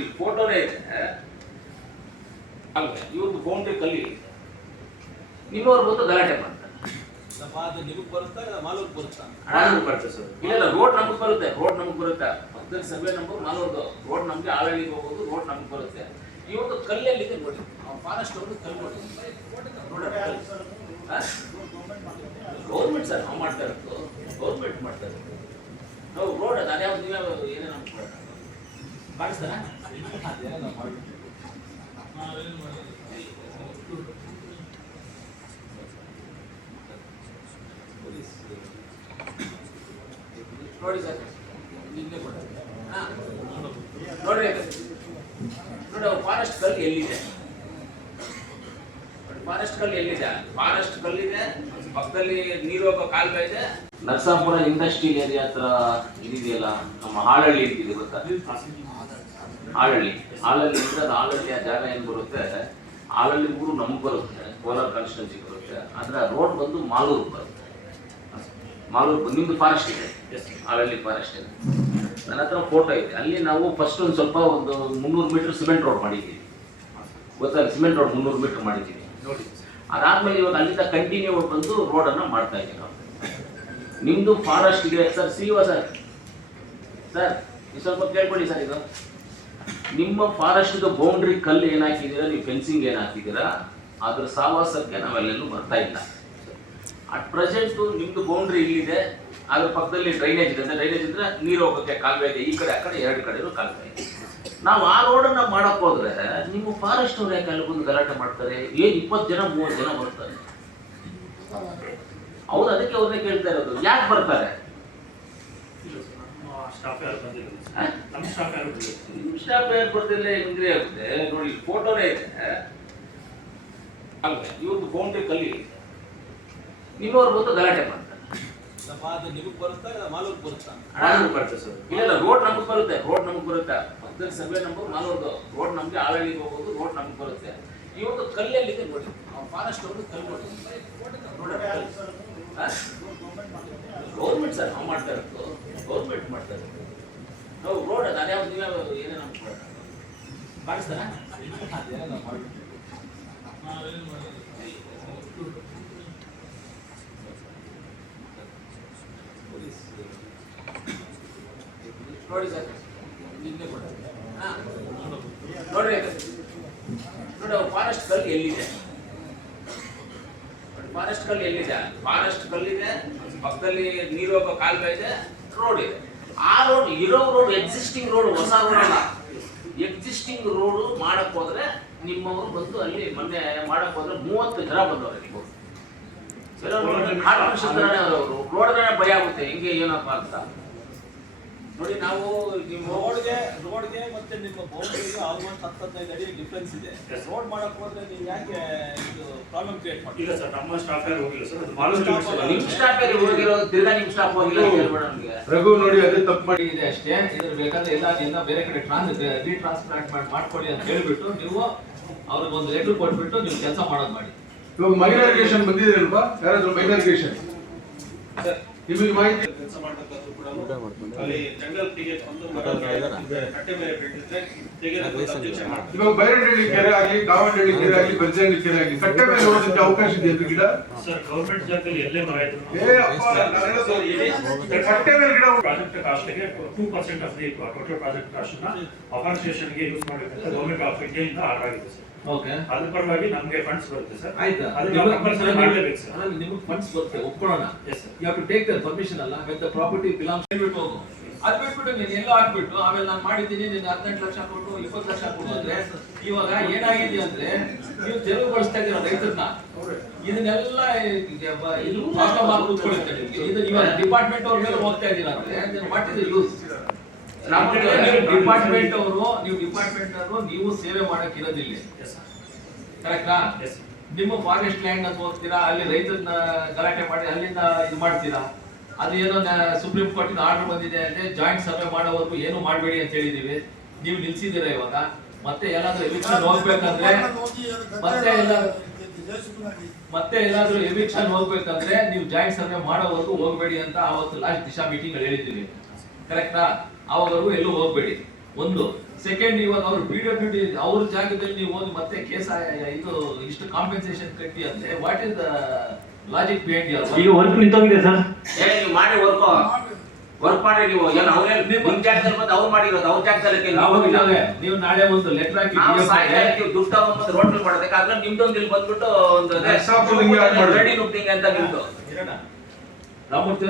ನೋಡಿ ಫೋಟೋನೇ ಇದೆ ಅಲ್ವೇ? ಇವ್ರದ್ದು ಬೌಂಡ್ರಿ ಕಲ್ಲಿ. ನಿಮ್ಮವ್ರು ಬಂದು ಗಲಾಟೆ ಮಾಡ್ತಾರೆ. ನಿಮಗೆ ಬರುತ್ತಾ ಇಲ್ಲ ಮಾಲೂರು ಬರುತ್ತಾ? ಬರುತ್ತೆ ಸರ್. ಇಲ್ಲ ಇಲ್ಲ ರೋಡ್ ನಮಗೆ ಬರುತ್ತೆ. ರೋಡ್ ನಮಗೆ ಬರುತ್ತೆ. ಪಕ್ಕದಲ್ಲಿ ಸರ್ವೆ ನಂಬರ್ ಮಾಲೂರ್ದು. ರೋಡ್ ನಮಗೆ ಆಳಳಿಗೆ ಹೋಗೋದು ರೋಡ್ ನಮಗೆ ಬರುತ್ತೆ. ಇವ್ರದ್ದು ಕಲ್ಲಲ್ಲಿದೆ ನೋಡಿ. ಫಾರೆಸ್ಟ್ ಅವ್ರದ್ದು ಕಲ್ಲು ನೋಡಿ. ಗೌರ್ಮೆಂಟ್ ಸರ್ ನಾವು ಮಾಡ್ತಾ ಇರೋದು. ಗೌರ್ಮೆಂಟ್ ಮಾಡ್ತಾ ಇರೋದು. ನಾವು ರೋಡ್ ಅದು ಅದ್ಯಾವ್ದು ನೀವ್ಯಾವ ಏನೇನು ಅನ್ಕೊಳ್ಳೋಣ ನೋಡಿ ಸರ್ ನಿನ್ನೆ ಕೊಡ ನೋಡ್ರಿ ನೋಡಿ ಫಾರೆಸ್ಟ್ ಕಲ್ಲು ಎಲ್ಲಿದೆ ಫಾರೆಸ್ಟ್ ಕಲ್ಲು ಎಲ್ಲಿದೆ ಫಾರೆಸ್ಟ್ ಕಲ್ಲಿದೆ ಪಕ್ಕದಲ್ಲಿ ನೀರು ಹೋಗೋ ಕಾಲುವೆ ಇದೆ ನರಸಾಪುರ ಇಂಡಸ್ಟ್ರಿಯಲ್ ಏರಿಯಾ ಹತ್ರ ಇದಿದೆಯಲ್ಲ? ನಮ್ಮ ಹಾಳಹಳ್ಳಿ ಇದೆ ಗೊತ್ತಾ? ಆಳಹಳ್ಳಿ ಆಳಹಳ್ಳಿಯಿಂದ ಅದು ಆಳಳ್ಳಿಯ ಜಾಗ ಏನು ಬರುತ್ತೆ? ಹಾಲಳ್ಳಿ ಊರು ನಮ್ಗೆ ಬರುತ್ತೆ ಕೋಲಾರ ಕಾನ್ಸ್ಟಿಟ್ಯೂನ್ಸಿ ಬರುತ್ತೆ. ಆದರೆ ರೋಡ್ ಬಂದು ಮಾಲೂರು ಬರುತ್ತೆ. ಮಾಲೂರು ಬಂದು ನಿಮ್ದು ಫಾರೆಸ್ಟ್ ಇದೆ. ಹಾಲಳ್ಳಿ ಫಾರೆಸ್ಟ್ ಇದೆ. ನನ್ನ ಹತ್ರ ಫೋಟೋ ಇದೆ ಅಲ್ಲಿ ನಾವು ಫಸ್ಟ್ ಒಂದು ಸ್ವಲ್ಪ ಒಂದು ಮುನ್ನೂರು ಮೀಟರ್ ಸಿಮೆಂಟ್ ರೋಡ್ ಮಾಡಿದ್ದೀವಿ ಗೊತ್ತಲ್ಲ ಸಿಮೆಂಟ್ ರೋಡ್ ಮುನ್ನೂರು ಮೀಟರ್ ಮಾಡಿದ್ದೀವಿ. ನೋಡಿ. ಅದಾದ್ಮೇಲೆ ಇವಾಗ ಅಲ್ಲಿಂದ ಕಂಟಿನ್ಯೂ ಬಂದು ರೋಡನ್ನು ಮಾಡ್ತಾ ಇದ್ದೀವಿ ನಾವು. ನಿಮ್ಮದು ಇದೆ ಸರ್ ಸಿ ಸರ್ ಸರ್ ಸ್ವಲ್ಪ ಕೇಳ್ಕೊಳ್ಳಿ ಸರ್ ಇದು. ನಿಮ್ಮ ಫಾರೆಸ್ಟ್ದು ಬೌಂಡ್ರಿ ಕಲ್ಲು ಏನು ಹಾಕಿದ್ದೀರಾ ನೀವು ಫೆನ್ಸಿಂಗ್ ಏನು ಹಾಕಿದ್ದೀರಾ ಅದ್ರ ಸಾವಾಸಕ್ಕೆ ನಾವೆಲ್ಲೆಲ್ಲೂ ಬರ್ತಾ ಇಲ್ಲ. ಅಟ್ ಪ್ರೆಸೆಂಟು ನಿಮ್ಮದು ಬೌಂಡ್ರಿ ಇಲ್ಲಿದೆ. ಅದ್ರ ಪಕ್ಕದಲ್ಲಿ ಡ್ರೈನೇಜ್ ಇದೆ. ಡ್ರೈನೇಜ್ ಇದ್ರೆ ನೀರು ಹೋಗುತ್ತೆ, ಕಾಲುವೆ ಇದೆ. ಈ ಕಡೆ, ಆ ಕಡೆ, ಎರಡು ಕಡೆನೂ ಕಾಲುವೆ ಇದೆ. ನಾವು ಆ ರೋಡನ್ನ ಮಾಡಕ್ ಹೋದ್ರೆ ನಿಮ್ಮ ಫಾರೆಸ್ಟ್ ಅವ್ರು ಯಾಕೆ ಅಲ್ಲಿ ಬಂದು ಗಲಾಟೆ ಮಾಡ್ತಾರೆ? ಏನ್ ಇಪ್ಪತ್ತು ಜನ, ಮೂವತ್ತು ಜನ ಬರ್ತಾರೆ ಹೌದು, ಅದಕ್ಕೆ ಅವ್ರನ್ನೇ ಕೇಳ್ತಾ ಇರೋದು. ಯಾಕೆ ಬರ್ತಾರೆ? ಸ್ಟಾಫ್ ಯಾರು ಬಂದಿಲ್ಲ? ನಮ್ಮ ಸ್ಟಾಫ್ ಯಾರು ನಿಮ್ಮ ಸ್ಟಾಫ್ ಯಾರು ಬರ್ತಿಲ್ಲ ಹೆಂಗ್ರಿ ಆಗುತ್ತೆ. ನೋಡಿ ಫೋಟೋನೇ ಇದೆ. ಅಲ್ವೇ? ಇವ್ರದ್ದು ಬೌಂಡ್ರಿ ಕಲ್ಲಿ ನಿಮ್ಮವ್ರು ಬಂದು ಗಲಾಟೆ ಮಾಡ್ತಾರೆ. ನಿಮಗೆ ಬರುತ್ತಾ ಇಲ್ಲ ಮಾಲೂರು ಬರುತ್ತಾ? ಮಾಲೂರು ಬರುತ್ತೆ ಸರ್. ಇಲ್ಲ ಇಲ್ಲ ರೋಡ್ ನಮಗೆ ಬರುತ್ತೆ. ರೋಡ್ ನಮಗೆ ಬರುತ್ತೆ. ಪಕ್ಕದಲ್ಲಿ ಸರ್ವೆ ನಂಬರ್ ಮಾಲೂರ್ದು. ರೋಡ್ ನಮಗೆ ಆಳಹಳ್ಳಿಗೆ ಹೋಗೋದು ರೋಡ್ ನಮಗೆ ಬರುತ್ತೆ. ಇವ್ರದ್ದು ಕಲ್ಲಲ್ಲಿದೆ ನೋಡಿ. ಫಾರೆಸ್ಟ್ ಅವ್ರದ್ದು ಕಲ್ಲು. ನೋಡಿ ಗೌರ್ಮೆಂಟ್ ಸರ್ ನಾವು ಮಾಡ್ತಾ ಇರೋದು ಗೌರ್ಮೆಂಟ್ ಮಾಡ್ತಾ ಇರೋದು ನಾವು ರೋಡ್ ಅದು ಅದ್ಯಾವ್ದು ನೀವ್ಯಾವ ಏನೇನು ಅನ್ಕೊಳ್ಳೋಣ ಪೊಲೀಸ್ ನೋಡಿ ಸರ್. ನಿನ್ನೆ ಕೊಡ ನೋಡ್ರಿ ನೋಡಿ ಫಾರೆಸ್ಟ್ ಕಲ್ಲು ಎಲ್ಲಿದೆ? ಫಾರೆಸ್ಟ್ ಕಲ್ಲು ಎಲ್ಲಿದೆ? ಫಾರೆಸ್ಟ್ ಕಲ್ಲಿದೆ, ಪಕ್ಕದಲ್ಲಿ ನೀರು ಹೋಗೋ ಕಾಲುವೆ ಇದೆ ರೋಡ್ ಇದೆ. ಆ ರೋಡ್ ಇರೋ ರೋಡ್ ಎಕ್ಸಿಸ್ಟಿಂಗ್ ರೋಡ್ ಹೊಸ ರೋಡ್ ಅಲ್ಲ. ಎಕ್ಸಿಸ್ಟಿಂಗ್ ರೋಡ್ ಮಾಡಕ್ ಹೋದ್ರೆ ನಿಮ್ಮವರು ಬಂದು ಅಲ್ಲಿ ಮೊನ್ನೆ ಮಾಡಕ್ ಹೋದ್ರೆ ಮೂವತ್ತು ಜನ ಬಂದವರು ಅವರು ನೋಡಿದ್ರೆ ಭಯ ಆಗುತ್ತೆ ಹಿಂಗೆ ಏನಪ್ಪ ಅಂತ. ನೋಡಿ ನಾವು ನಿಮ್ಮ ರೋಡ್ಗೆ ರೋಡ್ಗೆ ಮತ್ತೆ ನಿಮ್ಮ ಬೌಂಡ್ರಿಗೆ ಆಲ್ಮೋಸ್ಟ್ ಹತ್ತೈದು ಅಡಿ ಡಿಫ್ರೆನ್ಸ್ ಇದೆ. ರೋಡ್ ಮಾಡಕ್ ಹೋದ್ರೆ ನೀವು ಯಾಕೆ ಇದು ಪ್ರಾಬ್ಲಮ್ ಕ್ರಿಯೇಟ್ ಮಾಡಿ ಇಲ್ಲ ಸರ್ ನಮ್ಮ ಸ್ಟಾಫ್ ಯಾರು ಹೋಗಿಲ್ಲ ಸರ್ ಅದು ಮಾಲೂರು limits ಅಲ್ಲ. ನಿಮ್ ಸ್ಟಾಫ್ ಹೋಗಿರೋದು ತಿರ್ಗಾ ನಿಮ್ ಸ್ಟಾಫ್ ಹೋಗಿಲ್ಲ ಅಂತ ಹೇಳ್ಬೇಡ ನಮ್ಗೆ. ರಘು ನೋಡಿ ಅದೇ ತಪ್ಪು ಮಾಡಿ. ಇದೆ ಅಷ್ಟೇ. ಇದ್ರ ಬೇಕಾದ್ರೆ ಎಲ್ಲ ಎಲ್ಲ ಬೇರೆ ಕಡೆ ಟ್ರಾನ್ಸ್ ರೀಟ್ರಾನ್ಸ್ಪ್ಲಾಂಟ್ ಮಾಡಿ ಮಾಡ್ಕೊಳ್ಳಿ ಅಂತ ಹೇಳ್ಬಿಟ್ಟು ನೀವು ಅವ್ರಿಗೆ ಒಂದು ಲೆಟರ್ ಕೊಟ್ಬಿಟ್ಟು ನೀವು ಕೆಲಸ ಮಾಡೋದು ಮಾಡಿ. ಇವಾಗ ಮೈನಾರಿಗೇಷನ್ ಬಂದಿದೆ ಅಲ್ವಾ? ಯಾರಾದ್ರೂ ಮೈನಾರಿಗೇಷನ್ ನಿಮಗೆ ಮಾಹಿತಿ ಇವಾಗ ಬೈರಹಳ್ಳಿ ಕೆರೆ ಆಗಲಿ ಕೆರೆ ಆಗಲಿ ಬರ್ಜಹಳ್ಳಿ ಕೆರೆ ಆಗಲಿ ಕಟ್ಟೆ ಮೇಲೆ ನೋಡೋದಕ್ಕೆ ಅವಕಾಶ ಇದೆ ಅದು ಗಿಡ? ಸರ್ ಗೌರ್ಮೆಂಟ್ ಜಾಗದಲ್ಲಿ ಎಲ್ಲೇ ಮರ ಏ ಅಪ್ಪ ನಾನು ಹೇಳೋದು ಇಲ್ಲಿ ಕಟ್ಟೆ ಮೇಲೆ ಗಿಡ project ಕಾಸ್ಟ್ಗೆ two percent of the total project ಕಾಸ್ಟ್ನ ಅಫಾನ್ಸ್ಟೇಷನ್ಗೆ ಯೂಸ್ ಮಾಡಬೇಕಂತ ಗೌರ್ಮೆಂಟ್ ಆಫ್ ಇಂದ ಆರ್ಡರ್ ಆಗಿದೆ ಸರ್. ಓಕೆ ಅದ್ರ ಪರವಾಗಿ ನಮ್ಗೆ ಫಂಡ್ಸ್ ಬರುತ್ತೆ ಸರ್. ಆಯ್ತಾ? ಅದನ್ನ ನಾವು ಸರ್. ನಿಮಗೆ ಫಂಡ್ಸ್ ಬರುತ್ತೆ ಒಪ್ಕೊಳ್ಳೋಣ. Yes sir you have to take their permission ಅಲ್ಲ ವಿತ್ ದ ಪ್ರಾಪರ್ಟಿ ಬಿಲಾಂಗ್ಸ್ ಹೇಳ್ಬಿಟ್ಟು ಹೋಗು. ಅದ್ ಬಿಟ್ಬಿಟ್ಟು ನೀನು ಎಲ್ಲೋ ಹಾಕ್ಬಿಟ್ಟು ಆಮೇಲೆ ನಾನು ಮಾಡಿದ್ದೀನಿ ನೀನು ಹದಿನೆಂಟು ಲಕ್ಷ ಕೊಟ್ಟು ಇಪ್ಪತ್ತು ಲಕ್ಷ ಕೊಟ್ಟು ಅಂದ್ರೆ ಇವಾಗ ಏನಾಗಿದೆ ಅಂದ್ರೆ ನೀವು ತೆರವುಗೊಳಿಸ್ತಾ ಇದ್ದೀರ ರೈತರನ್ನ? ಇದನ್ನೆಲ್ಲ ಇದು ಪ್ರಾಬ್ಲಮ್ ಆಗಿ ಕೂತ್ಕೊಳ್ಳುತ್ತೆ ನಿಮ್ಗೆ. ಇದು ಇವಾಗ ಡಿಪಾರ್ಟ್ಮೆಂಟ್ ಅವ್ರ ಮೇಲೆ ಹೋಗ್ತಾ ಇದ್ದೀರಾ ಅಂದ್ರೆ ವಾಟ್ ಇಸ್ ಯೂಸ್ ಡಿಪಾರ್ಟ್ಮೆಂಟ್ ಅವರು ನೀವು ಡಿಪಾರ್ಟ್ಮೆಂಟ್ ಅವರು ನೀವು ಸೇವೆ ಮಾಡಕ್ ಇರೋದಿಲ್ಲ. ಕರೆಕ್ಟಾ ನಿಮ್ಮ ಫಾರೆಸ್ಟ್ ಲ್ಯಾಂಡ್ ಅಂತ ಹೋಗ್ತೀರಾ? ಅಲ್ಲಿ ರೈತರನ್ನ ಗಲಾಟೆ ಮಾಡಿ ಅಲ್ಲಿಂದ ಇದು ಮಾಡ್ತೀರಾ? ಅದು ಏನೋ ಸುಪ್ರೀಂ ಕೋರ್ಟಿನ ಆರ್ಡರ್ ಬಂದಿದೆ ಅಂದ್ರೆ ಜಾಯಿಂಟ್ ಸರ್ವೆ ಮಾಡೋವರೆಗೂ ಏನು ಮಾಡಬೇಡಿ ಅಂತ ಹೇಳಿದೀವಿ. ನೀವು ನಿಲ್ಸಿದ್ದೀರಾ ಇವಾಗ? ಮತ್ತೆ ಎಲ್ಲಾದ್ರೂ ಎವಿಕ್ಷನ್ ಹೋಗ್ಬೇಕಂದ್ರೆ ಮತ್ತೆ ಎಲ್ಲ ಮತ್ತೆ ಎಲ್ಲಾದ್ರೂ ಎವಿಕ್ಷನ್ ಹೋಗ್ಬೇಕಂದ್ರೆ ನೀವು ಜಾಯಿಂಟ್ ಸರ್ವೆ ಮಾಡೋವರೆಗೂ ಹೋಗ್ಬೇಡಿ ಅಂತ ಅವತ್ತು ಲಾಸ್ಟ್ ದಿಶಾ ಮೀಟಿಂಗ್ ಅಲ್ಲಿ ಹೇಳಿದ್ದೀವಿ. ಕರೆಕ್ಟಾ ಅವಾಗವರೆಗೂ ಎಲ್ಲೂ ಹೋಗ್ಬೇಡಿ. ಒಂದು ಸೆಕೆಂಡ್ ಇವಾಗ ಅವ್ರು ಬಿ ಡಬ್ಲ್ಯೂ ಡಿ ಅವ್ರ ಜಾಗದಲ್ಲಿ ನೀವು ಹೋಗಿ ಮತ್ತೆ ಕೇಸ್ ಇದು ಇಷ್ಟು ಕಾಂಪೆನ್ಸೇಷನ್ ಕಟ್ಟಿ ಅಂದ್ರೆ what is the logic behind ಈಗ ವರ್ಕ್ ನಿಂತೋಗಿದೆ ಸರ್ ಏ ನೀವು ಮಾಡಿ ವರ್ಕ್ ವರ್ಕ್ ಮಾಡಿ ನೀವು. ಏನು ಅವ್ರೇ ನಿಮ್ ಜಾಗದಲ್ಲಿ ಬಂದು ಅವ್ರು ಮಾಡಿರೋದು ಅವ್ರ ಜಾಗದಲ್ಲಿ ನಾವು ನೀವು. ನಾಳೆ ಒಂದು ಲೆಟರ್ ಹಾಕಿ ನಾವು ಸಾಯ್ತಾ ಇರ್ತೀವಿ ದುಡ್ಡು ತಗೊಂಡ್ಬಂದು ರೋಡ್ ಮೇಲೆ ಮಾಡೋದಕ್ಕೆ. ಆದ್ರೆ ನಿಮ್ದೊಂದು ಇಲ್ಲಿ ಬಂದ್ಬಿಟ್ಟು ಒಂದು ರೆಡಿ ನುಗ್ದಿಂಗ್ ಅಂತ ನಿಮ್ದು. ರಾಮಮೂರ್ತಿ ಅವ್ರೆ,